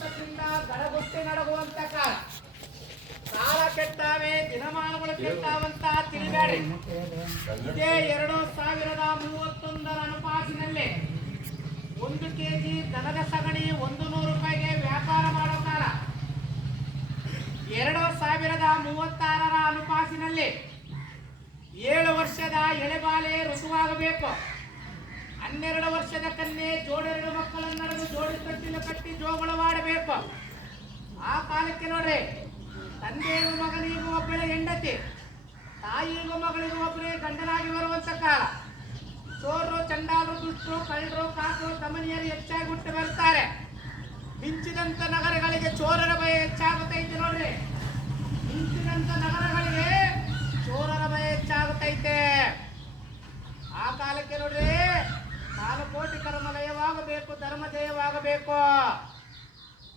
ದುರಂತದಿಂದ ಗಡಗುಟ್ಟೆ ನಡಗುವಂತ ಕಾಲ. ಕಾಲ ಕೆಟ್ಟಾವೆ, ದಿನಮಾನಗಳು ಕೆಟ್ಟಾವಂತ ತಿಳಿಬೇಡಿ. ಇದೇ 2031 ಅನುಪಾಸಿನಲ್ಲಿ 1 ಕೆಜಿ ದನದ ಸಗಣಿ 100 ರೂಪಾಯಿಗೆ ವ್ಯಾಪಾರ ಮಾಡೋ ಕಾಲ. 2036 ಅನುಪಾಸಿನಲ್ಲಿ 7 ವರ್ಷದ ಎಳೆಬಾಲೆ ಋತುವಾಗಬೇಕು. 12 ವರ್ಷದ ಕನ್ಯೆ ಜೋಡೆರಡು ಮಕ್ಕಳನ್ನು ನಡೆದು ಜೋಡಿ ಕಟ್ಟಿನ ಕಟ್ಟಿ ಜೋಗುಳವಾಡಬೇಕು. ಆ ಕಾಲಕ್ಕೆ ನೋಡ್ರಿ, ತಂದೆಗೂ ಮಗನಿಗೂ ಒಬ್ಬಳೆ ಹೆಂಡತಿ, ತಾಯಿಗೂ ಮಗಳಿಗೂ ಒಬ್ಬರೇ ಗಂಡನಾಗಿ ಬರುವಂತ ಕಾಲ. ಚೋರರು, ಚಂಡಾಲರು, ದುಷ್ಟರು, ಕಳ್ಳರು, ಕಾಕರು, ದಮನಿಯರು ಹೆಚ್ಚಾಗಿ ಹುಟ್ಟು ಬರ್ತಾರೆ. ಮಿಂಚಿದಂತ ನಗರಗಳಿಗೆ ಚೋರರ ಭಯ ಹೆಚ್ಚಾಗುತ್ತೈತೆ ನೋಡ್ರಿ. ಮಿಂಚಿದಂತ ನಗರಗಳಿಗೆ ಚೋರರ ಭಯ ಹೆಚ್ಚಾಗುತ್ತೈತೆ. ಆ ಕಾಲಕ್ಕೆ ನೋಡ್ರಿ, 4 ಕೋಟಿ ಕರ್ಮಲಯವಾಗಬೇಕು, ಧರ್ಮ ಜಯವಾಗಬೇಕು.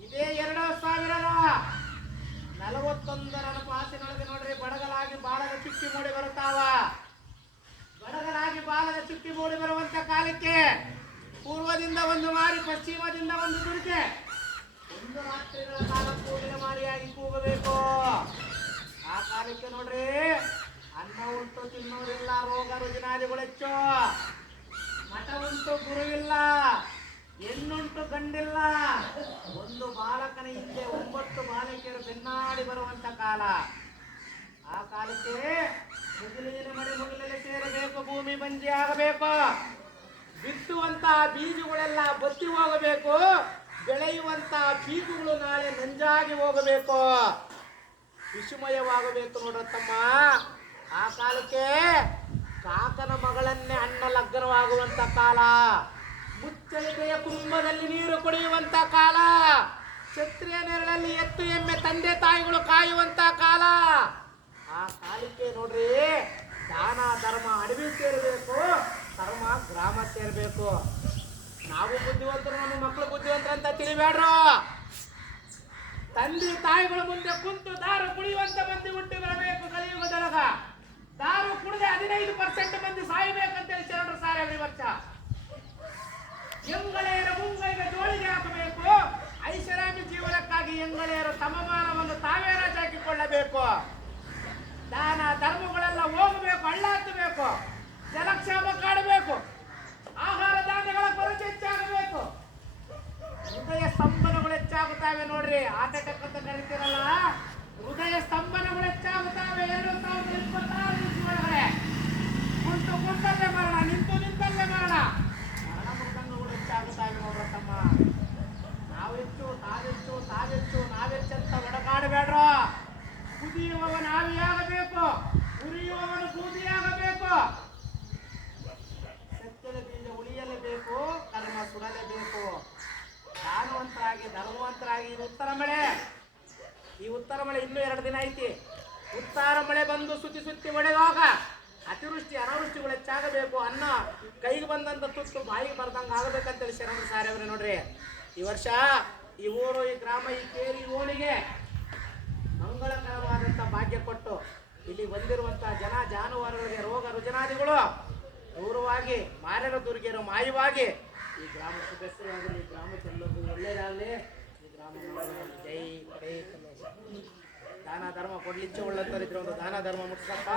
ಇದೇ 2041 ಅನುಪಾಸಿನೊಳಗೆ ನೋಡ್ರಿ, ಬಡಗಲಾಗಿ ಬಾಲದ ಚುಕ್ಕಿ ಮೂಡಿ ಬರುತ್ತಾವ. ಬಡಗಲಾಗಿ ಬಾಲದ ಚುಕ್ಕಿ ಮೂಡಿ ಬರುವಂತ ಕಾಲಕ್ಕೆ ಪೂರ್ವದಿಂದ ಒಂದು ಮಾರಿ, ಪಶ್ಚಿಮದಿಂದ ಒಂದು ದುರ್ಗೆ, 1 ರಾತ್ರಿಗಳ ಕಾಲ ಕೂಗಿನ ಮಾರಿಯಾಗಿ ಕೂಗಬೇಕು. ಆ ಕಾಲಕ್ಕೆ ನೋಡ್ರಿ, ಅನ್ನ ಉಂಟು ತಿನ್ನೋರಿಲ್ಲ, ರೋಗ ರುಜಿನಾದಿಗಳು ಹೆಚ್ಚು. ಮಠ ಉಂಟು ಗುರುವಿಲ್ಲ, ಹೆಣ್ಣುಂಟು ಗಂಡಿಲ್ಲ. ಒಂದು ಬಾಲಕನ ಹಿಂದೆ 9 ಬಾಲಕಿಯರು ಬೆನ್ನಾಡಿ ಬರುವಂತ ಕಾಲ. ಆ ಕಾಲಕ್ಕೆ ಮುಗಿಲಿನ ಮನೆ ಮುಗಿಲಲ್ಲಿ ಸೇರಬೇಕು, ಭೂಮಿ ಬಂಜಿ ಆಗಬೇಕು. ಬಿತ್ತುವಂತ ಬೀಜಗಳೆಲ್ಲ ಬತ್ತಿ ಹೋಗಬೇಕು, ಬೆಳೆಯುವಂತ ಬೀಜಗಳು ನಾಳೆ ನಂಜಾಗಿ ಹೋಗಬೇಕು, ವಿಷಮಯವಾಗಬೇಕು ನೋಡ್ರತ್ತಮ್ಮ. ಆ ಕಾಲಕ್ಕೆ ಕಾಕನ ಮಗಳನ್ನೇ ಅಣ್ಣ ಲಗ್ನವಾಗುವಂತ ಕಾಲ. ಮುಚ್ಚಳಿಕೆಯ ಕುಂಭದಲ್ಲಿ ನೀರು ಕುಡಿಯುವಂತ ಕಾಲ. ಕ್ಷತ್ರಿಯ ನೆರಳಲ್ಲಿ ಎತ್ತು ಎಮ್ಮೆ ತಂದೆ ತಾಯಿಗಳು ಕಾಯುವಂತ ಕಾಲ. ಆ ಕಾಲಕ್ಕೆ ನೋಡ್ರಿ, ದಾನ ಧರ್ಮ ಅಡವಿ ಸೇರಬೇಕು, ಧರ್ಮ ಗ್ರಾಮ ಸೇರಬೇಕು. ನಾವು ಬುದ್ಧಿವಂತರು, ನಮ್ಮ ಮಕ್ಕಳು ಬುದ್ಧಿವಂತರು ಅಂತ ತಿಳಿಬೇಡ್ರು. ತಂದೆ ತಾಯಿಗಳ ಮುಂದೆ ಕುಂತು ದಾರು ಕುಡಿಯುವಂತ ಮಂದಿ ಹುಟ್ಟಿ ಬರಬೇಕು ಕಲಿಯುಗದೊಳಗ. ದಾರು ಕುಡಿದೆ 15% ಮಂದಿ ಸಾಯಬೇಕಂತೇಳಿ ಶರಣರು ಸಾರಿ every ವರ್ಷ. ಎಂಗಳೆಯರ ಮುಂಗೈಗೆ ಜೋಳಿಗೆ ಹಾಕಬೇಕು. ಐಷಾರಾಮಿ ಜೀವನಕ್ಕಾಗಿ ಎಂಗಳೆಯರು ಸಮಮಾನವನ್ನು ತಾವೇ ರಾಜಾಕಿಕೊಳ್ಳಬೇಕು. ದಾನ ಧರ್ಮಗಳೆಲ್ಲ ಹೋಗಬೇಕು, ಹಳ್ಳ ಹತ್ತಬೇಕು, ಜಲಕ್ಷಾಮ ಕಾಡಬೇಕು, ಆಹಾರ ಧಾನ್ಯಗಳ ಕೊರತೆ ಹೆಚ್ಚಾಗಬೇಕು, ಹೃದಯ ಸ್ತಂಭನಗಳು ಹೆಚ್ಚಾಗುತ್ತವೆ ನೋಡ್ರಿ. ಹಾರ್ಟ್ ಅಟ್ಯಾಕ್ ಅಂತ ಕರಿತೀರಲ್ಲ, ಹೃದಯ ಸ್ತಂಭನಗಳು ಹೆಚ್ಚಾಗುತ್ತವೆ. 2026 ಒಳಗಡೆ ಕುಂಟು ಕುಂಟಲ್ಲೇ ಮರಣ, ನಿಂತು ನಿಂತಲ್ಲೇ ಮರಣ, ಮರಣ ಮೃದಂಗಗಳು ಹೆಚ್ಚಾಗುತ್ತವೆ ನೋಡ್ರತ್ತಮ್ಮ. ನಾವೆಚ್ಚು ತಾವೆಚ್ಚು ತಾವೆಚ್ಚು ನಾವೆಚ್ಚಂತ ಒಡಗಾಡಬೇಡ್ರು. ಕುದಿಯುವವನು ಆವಿಯಾಗಬೇಕು, ಉರಿಯುವವನು ಬೂದಿಯಾಗಬೇಕು. ಸತ್ಯದ ಬೀಜ ಉಳಿಯಲೇಬೇಕು, ಕರ್ಮ ಸುಡಲೇಬೇಕು. ದಾನವಂತರಾಗಿ ಧರ್ಮವಂತರಾಗಿ. ಇದು ಉತ್ತರ ಮಳೆ. ಈ ಉತ್ತರ ಮಳೆ ಇನ್ನೂ 2 ದಿನ ಐತಿ. ಉತ್ತರ ಮಳೆ ಬಂದು ಸುತ್ತಿ ಒಡೆಯುವಾಗ ಅತಿವೃಷ್ಟಿ ಅನಾವೃಷ್ಟಿಗಳು ಹೆಚ್ಚಾಗಬೇಕು. ಅನ್ನ ಕೈಗೆ ಬಂದಂತ ತುತ್ತು ಬಾಯಿಗೆ ಬರ್ದಂಗೆ ಆಗಬೇಕಂತೇಳಿ ಶರಣರು ಸಾರ್ಯವ್ರೆ ನೋಡ್ರಿ. ಈ ವರ್ಷ ಈ ಊರು, ಈ ಗ್ರಾಮ, ಈ ಕೇರಿ, ಈ ಓಣಿಗೆ ಮಂಗಳಕರವಾದಂಥ ಭಾಗ್ಯ ಕೊಟ್ಟು ಇಲ್ಲಿ ಬಂದಿರುವಂಥ ಜನ ಜಾನುವಾರುಗಳಿಗೆ ರೋಗ ರುಜಿನಾದಿಗಳು ದೂರವಾಗಿ, ಮಾರ್ಯರ ದುರ್ಗೆಯರು ಮಾಯವಾಗಿ ಈ ಗ್ರಾಮ ಸದಸ್ಯರಾಗಲಿ, ಈ ಗ್ರಾಮಕ್ಕೆಲ್ಲರಿಗೂ ಒಳ್ಳೆಯದಾಗಲಿ. ಈ ಗ್ರಾಮ ಜೈ ಕಡೆ ದಾನ ಧರ್ಮ ಕೊಡ್ಲಿಕ್ಕೆ ಒಳ್ಳೆತರಿದ್ರೆ ಒಂದು ದಾನ ಧರ್ಮ ಮುಟ್ಸಪ್ಪ.